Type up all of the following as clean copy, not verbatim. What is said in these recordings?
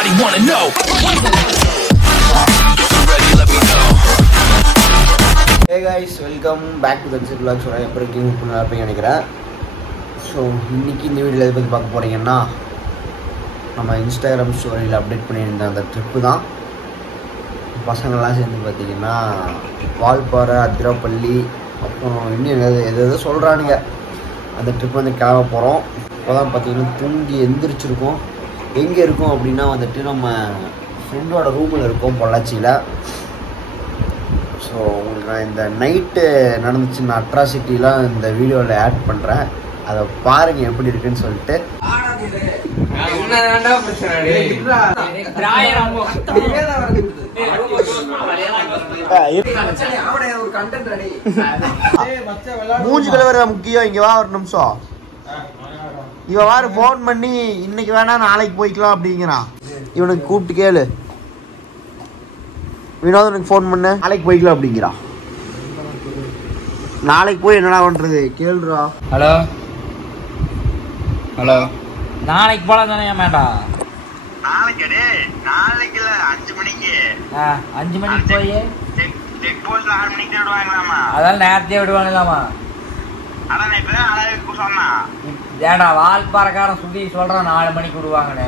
Everybody wanna know. If you're ready, let me know. Hey guys, welcome back to the vlog. So எப்படி இருக்கீங்க நல்லா இருப்பீங்க நினைக்கிறேன். So இன்னைக்கு இந்த வீடியோவில் எதை பற்றி பார்க்க போகிறீங்கன்னா நம்ம இன்ஸ்டாகிராம் ஸ்டோரியில் அப்டேட் பண்ணியிருந்த அந்த ட்ரிப்பு தான். பசங்கள்லாம் சேர்ந்து பார்த்திங்கன்னா வால்பாறை, அதிரப்பள்ளி, அப்புறம் இன்னும் எது சொல்கிறானுங்க. அந்த ட்ரிப் வந்து கிளம்ப போகிறோம். இப்போ தான் பார்த்திங்கன்னா தூங்கி எந்திரிச்சிருக்கோம். எங்கே இருக்கோம் அப்படின்னா வந்துட்டு நம்ம ஃப்ரெண்டோட ரூமில் இருக்கோம் பொள்ளாச்சியில். ஸோ உங்களுக்கு நான் இந்த நைட்டு நடந்துச்சுன்னா அட்ராசிட்டிலாம் இந்த வீடியோவில் ஆட் பண்ணுறேன். அதை பாருங்கள் எப்படி இருக்குன்னு சொல்லிட்டு. மூஞ்சி கலவர முக்கியம். இங்கே வா ஒரு நிமிஷம். இவன் வாரு ஃபோன் பண்ணி இன்னைக்கு வேணா நாளைக்கு போய்க்கலாம் அப்படிங்கிறான். இவனுக்கு கூப்பிட்டு கேளு. வினோதனுக்கு ஃபோன் பண்ண நாளைக்கு போய்க்கலாம் அப்படிங்கிறான். நாளைக்கு போய் என்னடா பண்றது கேளுடா. ஹலோ ஹலோ, நாளைக்கு போலாம் தானே வேண்டாம். நாளைக்கு நாளைக்கு இல்ல 5 மணிக்கு. 5 மணிக்கு போய் செக் போஸ்ட்ல 6 மணிக்கு விடுவாங்களாமா. அதெல்லாம் நேரத்தையே விடுவாங்களாமா. அதான் இப்பதான் அழகு சொன்னா. ஏடா வால்பாறைக்காரன் சுதி சொல்றான் 4 மணிக்கு விடுவாங்கன்னு.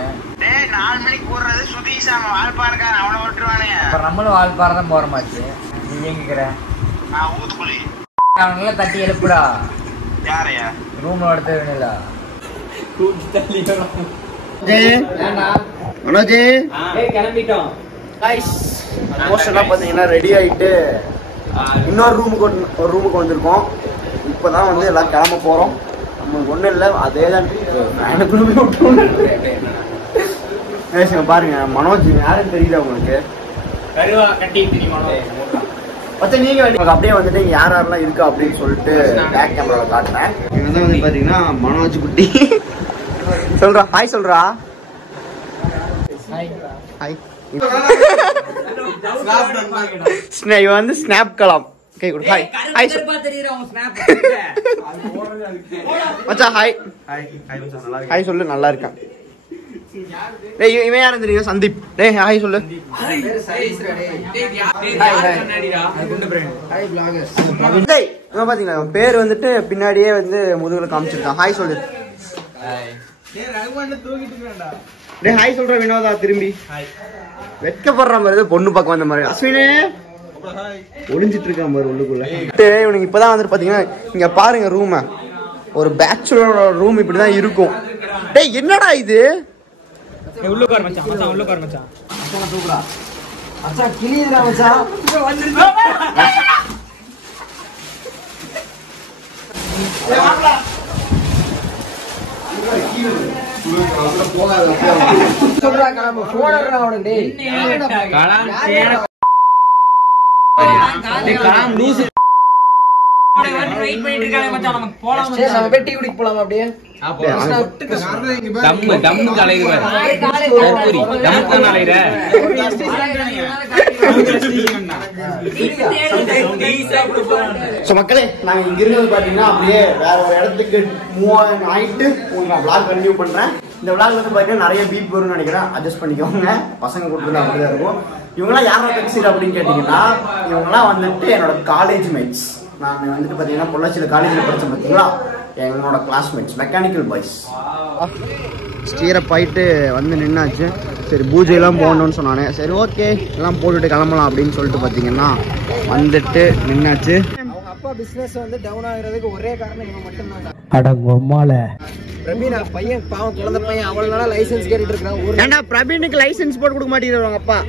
4 மணிக்கு போடுறது சுதீஷ். அவன் வால்பாறைக்காரன், அவனை விட்டுருவானுங்க. அப்புறம் நம்மளும் வால்பாறை தான் போறமாச்சு. நீ எங்கிக்கிற? நான் ஊத்துக்குழி. அவனெல்லாம் தட்டி எழுப்புடா. யாரையா? ரூம் எடுத்து வேணும்ல. கிளம்பிட்டோம். பாத்தீங்கன்னா ரெடி ஆயிட்டு இன்னொரு ரூமுக்கு வந்திருக்கோம். இப்பதான் வந்து எல்லாம் கிளம்ப போறோம். நம்மளுக்கு ஒண்ணும் இல்லை, அதே தான் பாருங்க. மனோஜ் யாரும் தெரியல உங்களுக்கு? நீங்க அப்படியே வந்துட்டு யார் யாரெல்லாம் இருக்கா அப்படின்னு சொல்லிட்டு பேக் கேமரால காட்டுறேன். இவங்க வந்து பாத்தீங்கன்னா மனோஜ் குட்டி. சொல்றா ஹாய். சொல்றா ஹாய். இவன் வந்து ஸ்னாப் கலாம். கை கொடு. ஹாய் ஹாய் மச்சான். ஹாய் ஹாய் சொல்லு. நல்லா இருக்கேன். டேய் இவன் யாரும் தெரியும்? சந்தீப். டேய் ஹாய் சொல்லு. டேய் இவன் பாத்தீங்களா இவன் பேர் வந்துட்டு பின்னாடியே வந்து முதுகுல காமிச்சிருக்கான். ஹாய் சொல்லு. டேய் ஹாய் சொல்ற வினோதா. திரும்பி வெட்கப்படுற மாதிரி பொண்ணு பார்க்க வந்த மாதிரி. அஸ்வினே ஒளிஞ்சிட்டு இருக்கான் பாரு உள்ளுக்குள்ள. இவனுக்கு இப்பதான் வந்துட்டு பாத்தீங்கன்னா இங்க பாருங்க ரூம். ஒரு பேச்சுலரோட ரூம் இப்படிதான் இருக்கும். டேய் என்னடா இது? உள்ளுக்கார் மச்சான். மச்சான் உள்ளுக்கார் மச்சான். மச்சான் தூக்குடா. மச்சான் கிளியடா மச்சான். வந்துருச்சு. ஏய் வாடா. சொல்றா காம போடறா அவன. டேய் கலாம் சேன. டேய் கலாம் லூஸ். வெயிட் பண்ணிட்டு இருக்கானே மச்சான். நமக்கு போலாம் மச்சான். நம்ம போய் டீ குடிக்க போலாம் அப்படியே. தம்மு கலையுது பாரு. கற்பூரி தம்மு தான் அலையுற. சோ மக்களே, நாங்க இங்க இருக்கிறது பாத்தீங்கன்னா அப்படியே வேற ஒரு இடத்துக்கு மூவ் ஆயிட்டு உங்களுக்கு நான் vlog கண்டினியூ பண்றேன். இந்த vlog வந்து பாத்தீங்கன்னா நிறைய பீப் வரும்னு நினைக்கிறேன். அட்ஜஸ்ட் பண்ணிக்கோங்க. பசங்க கூப்பிட்டு அப்படிதான் இருக்கும். இவங்கெல்லாம் யாரோட டெக்ஸில் அப்படின்னு கேட்டீங்கன்னா இவங்கெல்லாம் வந்துட்டு என்னோட காலேஜ் மேட்ஸ். நான் வந்துட்டு பாத்தீங்கன்னா பொள்ளாச்சியில் காலேஜில் படித்தேன் பார்த்தீங்களா, எங்களோட கிளாஸ்மேட்ஸ் மெக்கானிக்கல் பாய்ஸ். ஸ்டீரப் ஆயிட்டு வந்து நின்னாச்சு. சரி பூஜையெல்லாம் போகணும்னு சொன்னானே. சரி ஓகே எல்லாம் போட்டுட்டு கிளம்பலாம் அப்படின்னு சொல்லிட்டு பார்த்தீங்கன்னா வந்துட்டு நின்னாச்சு. அவங்க அப்பா பிஸ்னஸ் வந்து டவுன் ஆகுறதுக்கு ஒரே காரணம் இவன் மட்டும்தான். அடங்கொம்மால பிரவீன் பையன் பாவம் குழந்தை பையன் அவ்வளவு நாளா லைசன்ஸ் கேட்டுட்டு இருக்கான். ஏன்டா பிரவீனுக்கு லைசன்ஸ் போட்டு கொடுக்க மாட்டேங்கிறாரு அவங்க அப்பா.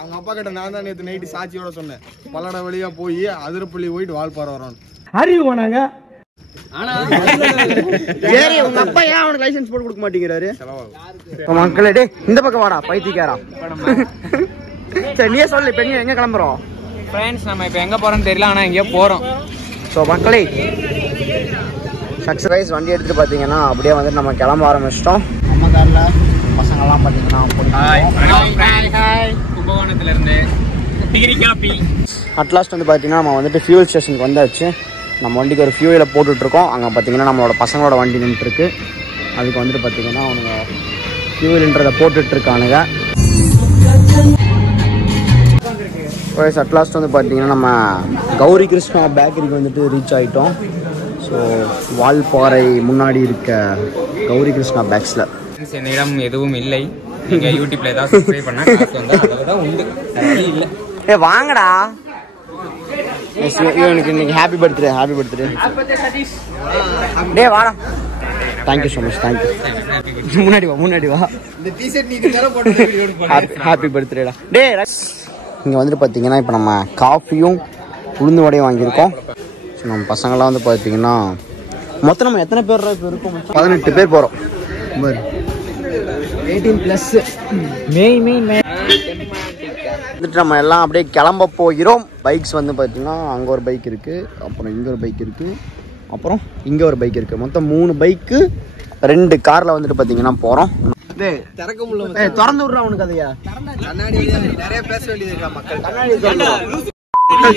அவங்க அப்பா கிட்ட நான் தான் நேற்று நைட்டு சாட்சியோட சொன்னேன். பல்லட வழியா போய் அதிரப்பள்ளி போயிட்டு வால்பாறை வரோம். அறிவு போனாங்க. சரி உங்க அப்பா ஏன் அவனுக்கு லைசன்ஸ் போட்டு கொடுக்க மாட்டேங்கிறாரு? மக்களே டே இந்த பக்கம் வாடா பைத்தியக்காரா. சரி நீயே சொல்லு. இப்ப நீ எங்க கிளம்புறோம்? ஃப்ரெண்ட்ஸ் நம்ம இப்போ எங்க போறோம்னு தெரியல, ஆனா எங்கேயோ போறோம். ஸோ மக்களே சக்ஸஸ் வண்டி எடுத்துட்டு பார்த்தீங்கன்னா அப்படியே வந்து நம்ம கிளம்ப ஆரம்பிச்சிட்டோம். நம்ம காரில் பசங்கள்லாம் பார்த்தீங்கன்னா கும்பகோணத்துல இருந்து டிகிரி காப்பி. அட்லாஸ்ட் வந்து பார்த்தீங்கன்னா நம்ம வந்துட்டு ஃபியூல் ஸ்டேஷனுக்கு வந்தாச்சு. நம்ம வண்டிக்கு ஒரு ஃபியூலை போட்டுட்ருக்கோம். அங்கே பார்த்தீங்கன்னா நம்மளோட பசங்களோட வண்டி நின்றுருக்கு. அதுக்கு வந்துட்டு பார்த்தீங்கன்னா அவனுங்க ஃபியூல்ன்றதை போட்டுட்ருக்கானுங்க. அட்லாஸ்ட் வந்து பார்த்தீங்கன்னா நம்ம கௌரி கிருஷ்ணா பேக்கரிக்கு வந்துட்டு ரீச் ஆகிட்டோம். ஸோ வால்பாறை முன்னாடி இருக்க கௌரி கிருஷ்ணா பேக்ஸில் என்னிடம் எதுவும் இல்லை. நீங்கள் யூடியூப்ல ஏதாவது சப்ஸ்கிரைப் பண்ணால் காசு வந்து அதில் தான் உண்டு, இல்லை. வாங்கடா இவனுக்கு இன்னைக்கு happy birthday. Happy birthday day வாடா. Thank you so much. தேங்க்யூ. முன்னாடி வா. ஹாப்பி பர்த்டேடா டே. இங்கே வந்துட்டு பார்த்தீங்கன்னா இப்போ நம்ம காஃபியும் உளுந்து வடையும் வாங்கியிருக்கோம். ஸோ நம்ம பசங்களாம் வந்து பார்த்தீங்கன்னா மொத்தம் நம்ம எத்தனை பேர் இப்போ இருக்கோம்? 18 பேர் போகிறோம். 18+ வந்துட்டு நம்ம எல்லாம் அப்படியே கிளம்ப போகிறோம். பைக்ஸ் வந்து பார்த்தீங்கன்னா அங்கே ஒரு பைக் இருக்குது, அப்புறம் இங்கே ஒரு பைக் இருக்குது, அப்புறம் இங்கே ஒரு பைக் இருக்குது. மொத்தம் 3 பைக்கு 2 காரில் வந்துட்டு பார்த்தீங்கன்னா போகிறோம். திறக்க முடியல, திறந்து விட்றா அவனுக்கு. அதையா கண்ணாடி நிறைய பேச வேண்டியது இருக்கா மக்கள். கண்ணாடி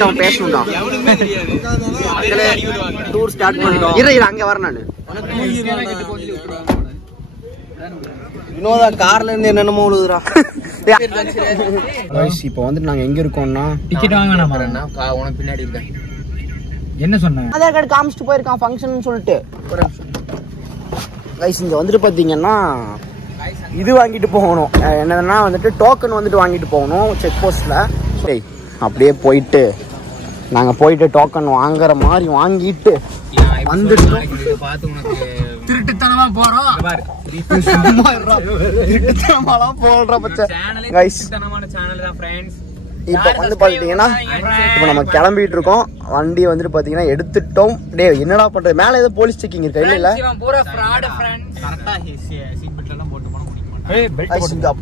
அவன் பேசணும்டா. டூர் ஸ்டார்ட் பண்ணிட்டோம். இரு அங்கே வரேன் நான். வினோதா கார்ல இருந்து என்னென்னமோ உழுதுறா. இப்போ வந்துட்டு நாங்கள் எங்கே இருக்கோம்னா டிக்கெட் வாங்க உனக்கு பின்னாடி இருக்கேன். என்ன சொன்னேன்? ஆதார் கார்டு காமிச்சிட்டு போயிருக்கான் ஃபங்க்ஷன் சொல்லிட்டு. கைஸ் இங்கே வந்துட்டு பார்த்தீங்கன்னா இது வாங்கிட்டு போகணும். என்னதுன்னா வந்துட்டு டோக்கன் வந்துட்டு வாங்கிட்டு போகணும் செக் போஸ்ட்டில். சரி அப்படியே போயிட்டு நாங்கள் போயிட்டு டோக்கன் வாங்குற மாதிரி வாங்கிட்டு வந்துட்டு பார்த்து உனக்கு திருட்டுத்தனமா போறோம். திருட்டுத்தனமாலாம் போடுற பச்சை. கைஸ் இப்போ வந்து பார்த்தீங்கன்னா இப்போ நம்ம கிளம்பிட்டு இருக்கோம். வண்டியை வந்துட்டு பார்த்தீங்கன்னா எடுத்துட்டோம். டே என்னடா பண்ணுறது? மேலே ஏதோ போலீஸ் செக்கிங் இருக்கா? இல்லை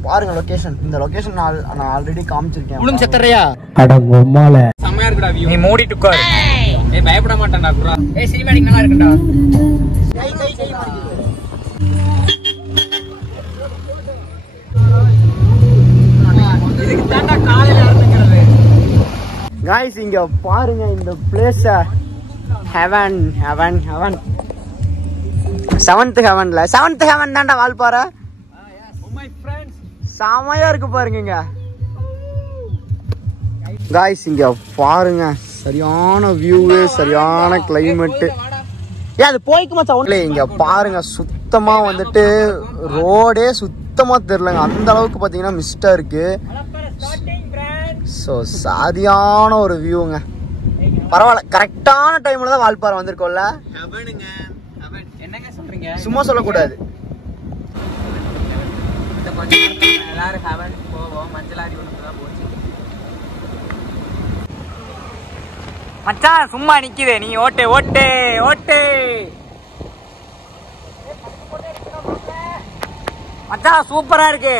பாருங்க லொகேஷன். இந்த லொகேஷன் நான் ஆல்ரெடி காமிச்சிருக்கேன். செம்மையா இருக்குடா வியூ. நீ மூடிட்டு உட்கார். ஏய் பயப்பட மாட்டான்டா குரா. ஏய் சினிமேட்டிக் நல்லா இருக்குடா. இதுக்கு தாண்டா காலையில இறங்குறது. गाइस இங்க பாருங்க இந்த place. Heaven heaven heaven. 7th ஹெவன்ல 7th heaven தான்டா வால்பாறை. செமையா இருக்கு பாருங்க இங்க. காய்ஸ் இங்க பாருங்க சரியான வியூவு, சரியான கிளைமேட். ஏன் அது போய்க்கு மச்சான் ஒன்ல. இங்க பாருங்க சுத்தமா வந்துட்டு ரோடே சுத்தமா தெரியலங்க. அந்த அளவுக்கு பாத்தீங்கன்னா மிஸ்டா இருக்கு. ஸோ சாதியான ஒரு வியூங்க. பரவாயில்ல, கரெக்டான டைம்ல தான் வால்பாறை வந்திருக்கோம்ல. என்னங்க சொல்றீங்க? சும்மா சொல்லக்கூடாது. எல்லாரும் ஹெவன் போவோம். மஞ்சளாடி ஒண்ணுதான் போச்சு மச்சான். சும்மா நிக்குது, நீ ஓட்டு ஓட்டு ஓட்டு மச்சான். சூப்பரா இருக்கு.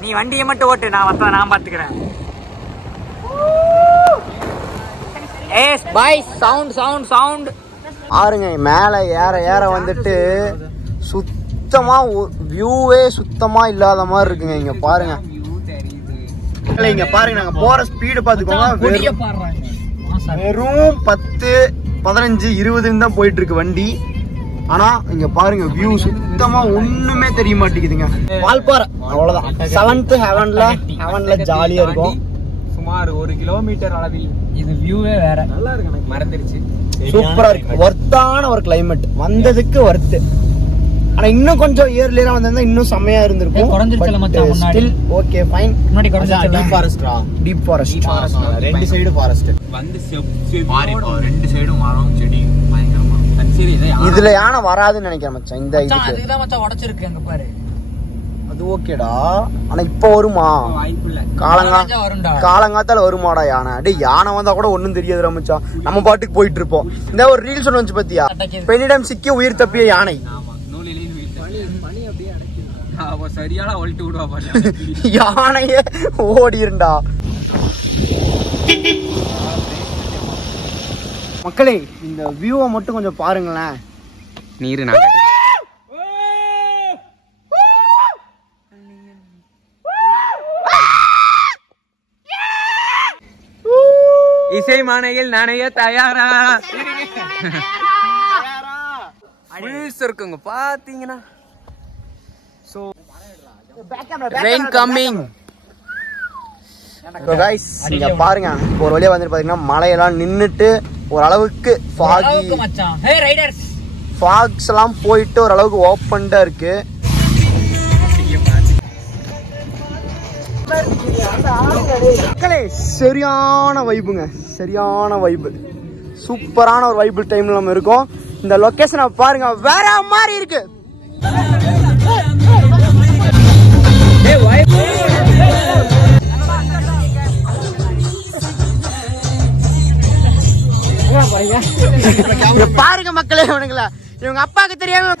நீ வண்டியை மட்டும் ஓட்டு, நான் பாத்துக்கிறேன். சவுண்ட் பாருங்க மேலே ஏற ஏற வந்துட்டு சுத்தமா வியூவே சுத்தமா இல்லாத மாதிரி இருக்குங்க. இங்க பாருங்க, இங்க பாருங்க நாங்க போற ஸ்பீடு பாத்துக்கோங்க. வெறும் 10, 15, 20 தான் போயிட்டு இருக்கு வண்டி. ஆனா இங்க பாருங்க வியூ சுத்தமா ஒண்ணுமே தெரிய மாட்டேங்குதுங்க. வால்பாறை அவ்வளவுதான். 7th ஹெவன்ல ஜாலியா இருக்கும். சுமார் 1 கிலோமீட்டர் அளவில் இது வியூவே வேற. நல்லா இருக்கு, எனக்கு மறந்துருச்சு. சூப்பரா இருக்கு. ஒர்த்தான ஒரு கிளைமேட். வந்ததுக்கு ஒர்த்து. ஆனா இன்னும் கொஞ்சம் இயர்லியரா வந்திருந்தா இன்னும் செமையா இருந்திருக்கும். Still okay fine. முன்னாடி டீப் ஃபாரஸ்ட்ரா. Deep forest. ரெண்டு சைடு ஃபாரஸ்ட். வந்து ரெண்டு சைடும் மரம் செடி பயங்கரமா. சரி இதுல யானை வராதுன்னு நினைக்கிறேன் மச்சான். இந்த இதுக்கு அதுதான் மச்சான் உடைச்சிருக்கு அங்க பாரு. அது ஓகேடா. ஆனா இப்ப வருமா? வாய்ப்பில்லை. காலங்காத்தால வருமாடா யானை? டேய் யானை வந்தா கூட ஒண்ணும் தெரியாதுடா மச்சான். நம்ம பாட்டுக்கு போயிட்டு இருப்போம். இந்த ஒரு ரீல்ஸ் ஒன்று வந்து பாத்தியா? பெண்ணிடம் சிக்கி உயிர் தப்பிய யானை. சரியான ஒழிட்டு விடுவா யானையே ஓடிருண்டா. மக்களே இந்த வியூவை மட்டும் கொஞ்சம் பாருங்களேன். நீரு இசை மானையில் நனைய தயாரா. ஃபுல்ஸ் இருக்குங்க பாத்தீங்கன்னா. So rain coming. So guys, இங்க பாருங்க ஒரு வழியா வந்து பாத்தீங்கன்னா மழையெல்லாம் நின்னுட்டு ஓரளவுக்கு ஃபாக்ஸ் எல்லாம் போயிட்டு ஓரளவுக்கு ஓப்பன்டா இருக்கு. சரியான வைபுங்க, சரியான வைபு, சூப்பரான ஒரு வைபு டைம்ல நம்ம இருக்கோம். இந்த லொகேஷனை பாருங்க வேற மாதிரி இருக்கு. பாருங்க மக்களே, இவனுங்களா இவங்க அப்பாவுக்கு தெரியாம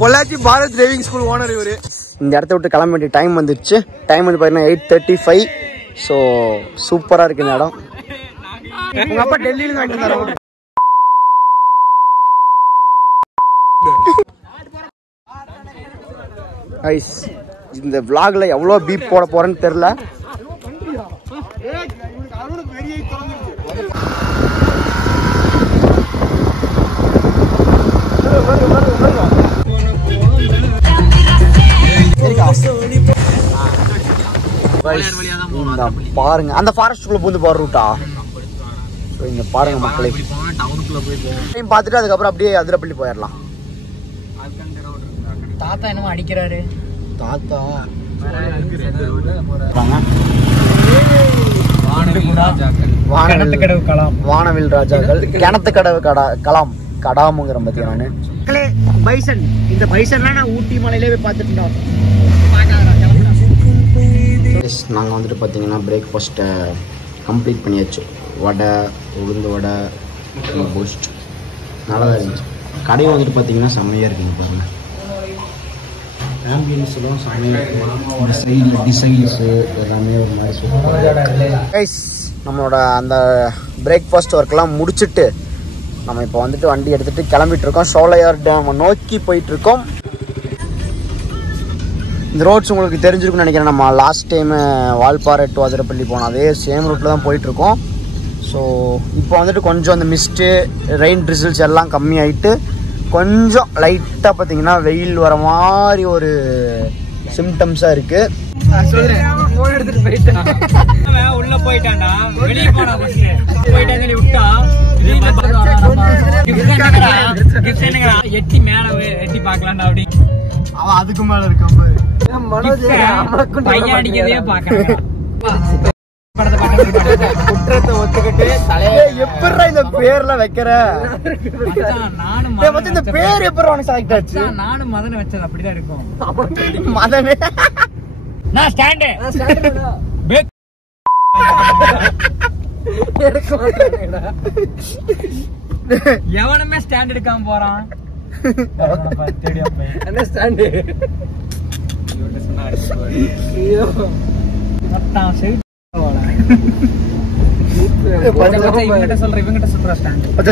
Pollachi Bharat driving school owner இவரு. இந்த இடத்த விட்டு கிளம்ப வேண்டிய டைம் வந்துருச்சு. டைம் வந்து பாத்தீங்கன்னா 8:35. ஸோ சூப்பரா இருக்கு இந்த இடம். உங்க அப்பா டெல்லியில வாங்கிட்டு வந்தாரு. கைஸ், இந்த vlogல எவ்வளவு பீப் போட போறேன்னு தெரியல. பாருங்க அந்த ஃபாரஸ்டுக்குள்ள பூந்து போற ரூட்டா. இங்க பாருங்க மக்களே, பார்த்துட்டு அதுக்கப்புறம் அப்படியே அதிரப்பள்ளி போயிடலாம். தாத்தா என்னமோ அடிக்கிறாரு. தாத்தா வானவில் ராஜாக்கள் கிணத்து கடவு கலாம் கடாமுங்கிற பத்தி நானு பைசன். இந்த பைசன்லாம் நான் ஊட்டி மலையிலே போய் பார்த்துட்டோம். நாங்கள் வந்துட்டு பார்த்தீங்கன்னா பிரேக்ஃபாஸ்ட்டை கம்ப்ளீட் பண்ணியாச்சு. வடை, உளுந்து வடை, பூஸ்ட் நல்லா தான் இருந்துச்சு. கடையும் வந்துட்டு பார்த்தீங்கன்னா செம்மையாக இருக்குங்க. பாருங்க ஆம்பியன்ஸ்லாம் செம்மையாக இருக்குமா, சைடில் டிசைன்ஸு எல்லாமே ஒரு மாதிரி சூப்பராக. கைஸ், நம்மளோட அந்த பிரேக்ஃபாஸ்ட் ஒர்க்கெலாம் முடிச்சுட்டு நம்ம இப்போ வந்துட்டு வண்டி எடுத்துகிட்டு கிளம்பிட்டுருக்கோம். ஷோலையார் டேம் நோக்கி போயிட்டுருக்கோம். இந்த ரோட்ஸ் உங்களுக்கு தெரிஞ்சிருக்குன்னு நினைக்கிறேன். நம்ம last time Valparai to Athirappilly போனோம், அதே சேம் ரூட்டில் தான் போயிட்டுருக்கோம். ஸோ இப்போ வந்துட்டு கொஞ்சம் அந்த மிஸ்ட்டு, ரெயின் ட்ரிசில்ஸ் எல்லாம் கம்மியாயிட்டு கொஞ்சம் லைட்டாக பார்த்தீங்கன்னா வெயில் வர மாதிரி ஒரு சிம்டம்ஸாக இருக்குது. உள்ள போயிட்டான்டா, வெளியே போனா விட்டா எட்டி மேல எட்டி பாக்கலாம்டா. அப்படி அவன் அதுக்கு மேல இருக்கான் பாரு. பையன் அடிக்கிறதே பாக்குறான். குற்றத்தை ஒத்துக்கிட்டு எப்படா இந்த பேர்லாம் வைக்கிற? நானும் இந்த பேர் எப்படி உனக்கு செலக்ட் ஆச்சு? நானும் மதனை வச்சது அப்படிதான் இருக்கும். மதனே நான் ஸ்டாண்டு எவனுமே ஸ்டாண்ட் எடுக்காம போறான். என்ன ஸ்டாண்டு?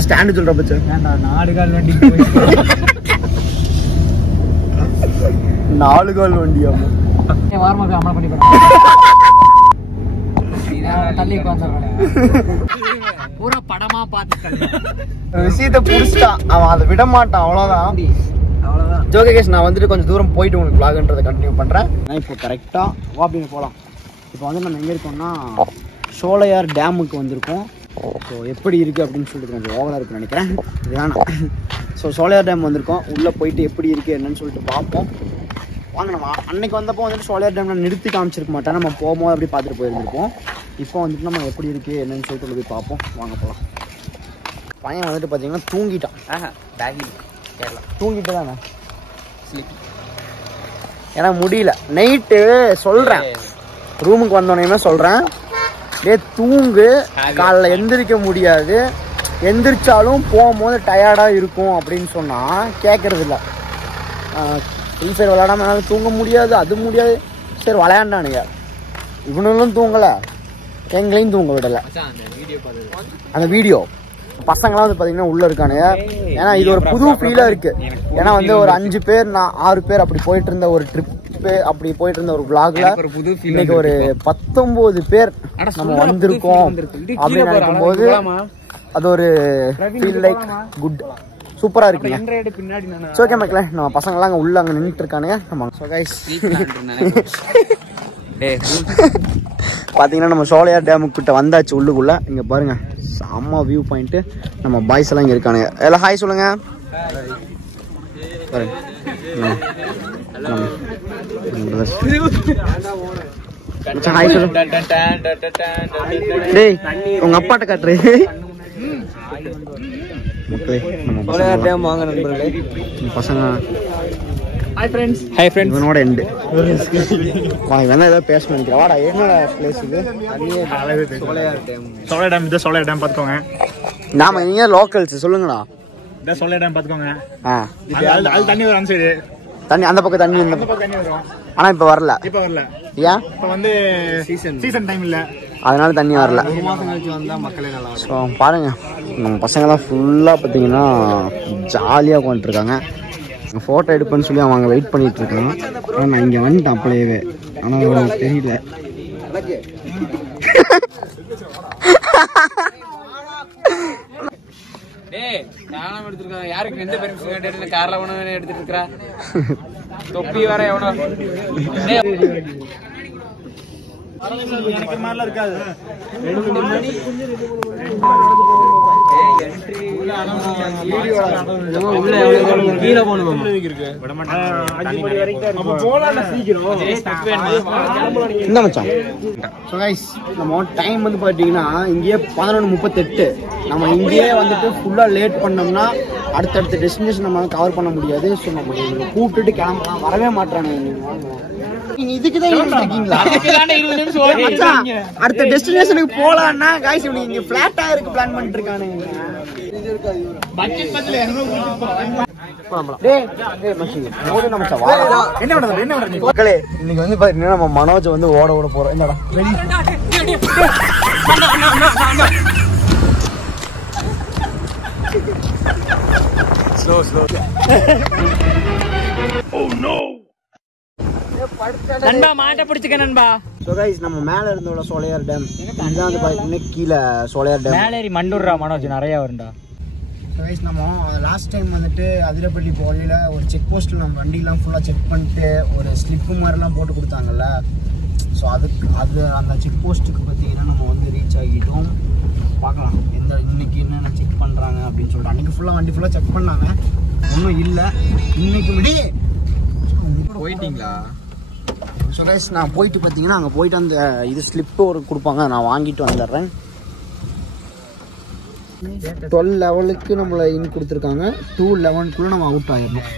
ஸ்டாண்டு சொல்ற பச்சா 4 கால் வண்டி 4 கால் வண்டியா வாரமாக அமல பண்ணி தள்ளி பூரா படமா பார்த்து விஷயத்தை புடிச்சிட்டான் அவன், அதை விட மாட்டான். அவ்வளவுதான். ஜோகேஷ், நான் வந்துட்டு கொஞ்சம் தூரம் போயிட்டு உங்களுக்கு vlogன்றதை கண்டினியூ பண்றேன். இப்போ கரெக்டா வா அப்படின்னு போகலாம். இப்போ வந்து நம்ம எங்க இருக்கோம்னா ஷோலையார் டேமுக்கு வந்திருக்கோம். ஸோ எப்படி இருக்குது அப்படின்னு சொல்லிட்டு கொஞ்சம் ஓவராக இருக்குன்னு நினைக்கிறேன். இதுதான். ஸோ ஷோலையார் டேம் வந்திருக்கோம். உள்ளே போயிட்டு எப்படி இருக்குது என்னன்னு சொல்லிட்டு பார்ப்போம். வாங்க. நம்ம அன்னைக்கு வந்தப்போ வந்துட்டு ஷோலையார் டேமில் நிறுத்தி காமிச்சிருக்க மாட்டேன். நம்ம போகும்போது அப்படி பார்த்துட்டு போயிருந்துருப்போம். இப்போ வந்துட்டு நம்ம எப்படி இருக்குது என்னன்னு சொல்லிட்டு போய் பார்ப்போம். வாங்க போகலாம். பையன் வந்துட்டு பார்த்தீங்கன்னா தூங்கிட்டான். தூங்கிட்டு தானே ஸ்லீப். ஏன்னா முடியல. நைட்டு சொல்கிறேன், ரூமுக்கு வந்தோடனே சொல்கிறேன், தூங்கு, காலைல எந்திரிக்க முடியாது, எந்திரிச்சாலும் போகும்போது டயர்டாக இருக்கும் அப்படின்னு சொன்னால் கேட்கறது இல்லை. ஃப்ரீ ஃபயர் விளையாடாம என்னால் தூங்க முடியாது, அது முடியாது. சரி விளையாண்டானுங்க, இவனுங்களும் தூங்கலை, எங்களையும் தூங்க விடலை. அந்த வீடியோ பசங்களாம் வந்து பார்த்தீங்கன்னா உள்ளே இருக்கானுங்க. ஏன்னா இது ஒரு புது ஃபீலாக இருக்குது. ஏன்னா வந்து ஒரு 5 பேர் 6 பேர் அப்படி போயிட்டு இருந்த ஒரு ட்ரிப் ட்ரிப்பு அப்படி போயிட்டு இருந்த ஒரு vlogல ஒரு புது feel இன்னைக்கு ஒரு 19 பேர் நம்ம வந்திருக்கோம் அப்படின்னு நினைக்கும் போது அது ஒரு ஃபீல் லைக் குட் சூப்பரா இருக்குங்க. ஓகே மக்களே, நம்ம பசங்கள்லாம் அங்கே உள்ள அங்கே நின்றுட்டு இருக்கானுங்க. நம்ம ஸோ கைஸ் பார்த்தீங்கன்னா நம்ம சோலையார் டேமுக்கு கிட்ட வந்தாச்சு உள்ளுக்குள்ள. இங்கே பாருங்க செம்ம வியூ பாயிண்ட்டு. நம்ம பாய்ஸ் எல்லாம் இங்கே இருக்கானுங்க. எல்லாம் ஹாய் சொல்லுங்க. பாருங்க ஹாய் சொல்லு. டேய் உங்க அப்பாட்ட காட்டுரு. மக்களே நம்ம சோலையார் டேம் வாங்க நண்பர்களே. பசங்க ஹாய் ஃப்ரெண்ட்ஸ் இவனோட எண்டு வா வேணா ஏதாவது பேச நினைக்கிறேன். வாடா என்னோட பிளேஸ் இது சோலையார் டேம். இது சோலையார் டேம் பார்த்துக்கோங்க. நாம நீங்க லோக்கல்ஸ் சொல்லுங்கடா. இதான் சோலையார் டேம் பார்த்துக்கோங்க. அது தண்ணி வரும் அந்த சைடு. தண்ணி அந்த பக்கம் தண்ணி இந்த பக்கம் தண்ணி வரும். ஆனா இப்ப வரல. இப்போ வரல. ஏன்? இப்போ வந்து சீசன் டைம் இல்ல, அதனால தண்ணி வரல. ஒரு மாசம் கழிச்சு வந்தா மக்களே நல்லா ஸோ பாருங்க நம்ம பசங்கள்லாம் ஃபுல்லாக பார்த்தீங்கன்னா ஜாலியாக உட்காந்துருக்காங்க. ஃபோட்டோ எடுப்பேன்னு சொல்லி அவங்க வெயிட் பண்ணிட்டு இருக்காங்க. ஆனால் நான் இங்கே வந்துட்டேன் அப்படியே. ஆனால் அவங்களுக்கு தெரியல. டேய் நானும் எடுத்துருக்கேன். யாருக்கு எந்த பெர்மிஷன் கேட்டேன்னு கார்ல ஒன்று எடுத்துட்டு இருக்கா. தொப்பி வர எவனோ எனக்கு மாதிரிலாம் இருக்காது. கீழே போகணும். என்ன மச்சான்? ஸோ கைஸ் நம்ம டைம் வந்து பார்த்தீங்கன்னா இங்கேயே 11:38. நம்ம இங்கேயே வந்துட்டு ஃபுல்லாக லேட் பண்ணோம்னா அடுத்தடுத்த டெஸ்டினேஷன் நம்மளால கவர் பண்ண முடியாது. ஸோ நம்ம கூப்பிட்டுட்டு கிளம்பலாம். வரவே மாட்டாங்க. இதுக்குதான் இருக்கீங்களா? அடுத்த டெஸ்டினேஷனுக்கு போலான்னா கைஸ் இவங்க இங்க ஃபிளாட்டா இருக்கு பிளான் பண்ணிட்டு இருக்கானுங்க. மக்களே இன்னைக்கு வந்து பாத்தீங்கன்னா நம்ம மனோஜ் வந்து ஓட ஓட போறோம். என்னடா நண்பா மாட்ட பிடிச்சுக்க நண்பா. ஸோ கைஸ் நம்ம மேலே இருந்தோட சோலையார் டேம் இதுதான் வந்து பார்த்தீங்கன்னா கீழே சோலையார் டேம். மேலேரி மண்டூர்ரா மனோஜ் நிறைய வரும்டா. ஸோ கைஸ் நம்ம லாஸ்ட் டைம் வந்துட்டு அதிரப்பள்ளி போகையில் ஒரு செக் போஸ்ட்டில் நம்ம வண்டிலாம் ஃபுல்லாக செக் பண்ணிட்டு ஒரு ஸ்லிப்பு மாதிரிலாம் போட்டு கொடுத்தாங்கல்ல. ஸோ அது அந்த செக் போஸ்ட்டுக்கு பார்த்தீங்கன்னா நம்ம வந்து ரீச் ஆகிட்டோம். பார்க்கலாம் இன்னைக்கு என்னென்ன செக் பண்ணுறாங்க அப்படின்னு சொல்லிட்டு. அன்றைக்கி ஃபுல்லாக வண்டி ஃபுல்லாக செக் பண்ணாங்க, ஒன்றும் இல்லை. இன்னைக்கு முடி போயிட்டீங்களா? ஸோ கைஸ் நான் போயிட்டு பார்த்தீங்கன்னா அங்கே போயிட்டு அந்த இது ஸ்லிப்பு ஒரு கொடுப்பாங்க, நான் வாங்கிட்டு வந்துடுறேன். 12 லெவலுக்கு நம்மளை இன் கொடுத்துருக்காங்க. 2:11 நம்ம அவுட் ஆகிடணும்.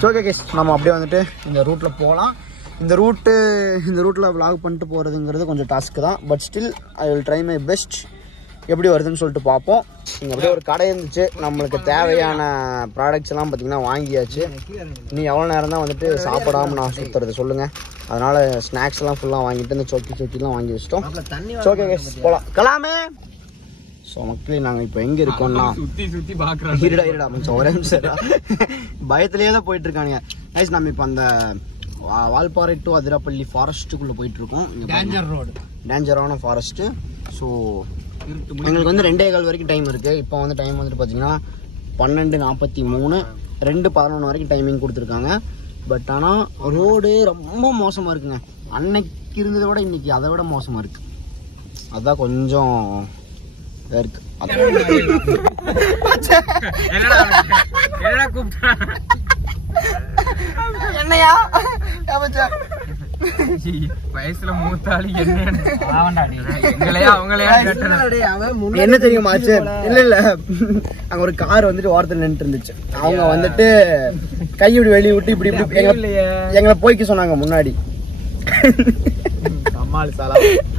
ஸோ ஓகே கைஸ் நம்ம அப்படியே வந்துட்டு இந்த ரூட்டில் போகலாம். இந்த ரூட்டில் vlog பண்ணிட்டு போகிறதுங்கிறது கொஞ்சம் டாஸ்க்கு தான். But still I will try my best. எப்படி வருதுன்னு சொல்லிட்டு பார்ப்போம். இங்கே அப்படியே ஒரு கடை இருந்துச்சு, நம்மளுக்கு தேவையான ப்ராடக்ட்ஸ் எல்லாம் பார்த்தீங்கன்னா வாங்கியாச்சு. நீ எவ்வளோ நேரம் தான் வந்துட்டு சாப்பிடாமல் நான் சுற்றுறது சொல்லுங்கள். அதனால் ஸ்நாக்ஸ் எல்லாம் ஃபுல்லாக வாங்கிட்டு இந்த சொக்கிலாம் வாங்கி வச்சிட்டோம். ஓகே கைஸ் போகலாம் கலாமே. ஸோ மக்களே நாங்கள் இப்போ எங்கே இருக்கோம்னா சுற்றி பார்க்குறோம். இருடா கொஞ்சம் ஒரே நிமிஷம் பயத்திலே தான் போயிட்டு இருக்கானுங்க. கைஸ் நம்ம இப்போ அந்த வால்பாறை டு அதிரப்பள்ளி ஃபாரஸ்ட்டுக்குள்ளே போயிட்டுருக்கோம். டேஞ்சரான ஃபாரஸ்ட்டு. ஸோ எங்களுக்கு வந்து 2:15 வரைக்கும் டைம் இருக்குது. இப்போ வந்து டைம் வந்துட்டு பார்த்தீங்கன்னா 12:43, 2:11 வரைக்கும் டைமிங் கொடுத்துருக்காங்க. பட் ஆனால் ரோடு ரொம்ப மோசமாக இருக்குங்க. அன்னைக்கு இருந்ததை விட இன்னைக்கு அதை விட மோசமாக இருக்குது. அதுதான் கொஞ்சம் இருக்கு. என்னையா வயசுல மூத்தாளி என்ன தெரியுமா ஆச்சு? இல்ல அங்க ஒரு கார் வந்துட்டு ஓரத்துல நின்று இருந்துச்சு. அவங்க வந்துட்டு கையொடி வெளியே விட்டு இப்படி எங்களை போய்க்க சொன்னாங்க முன்னாடி.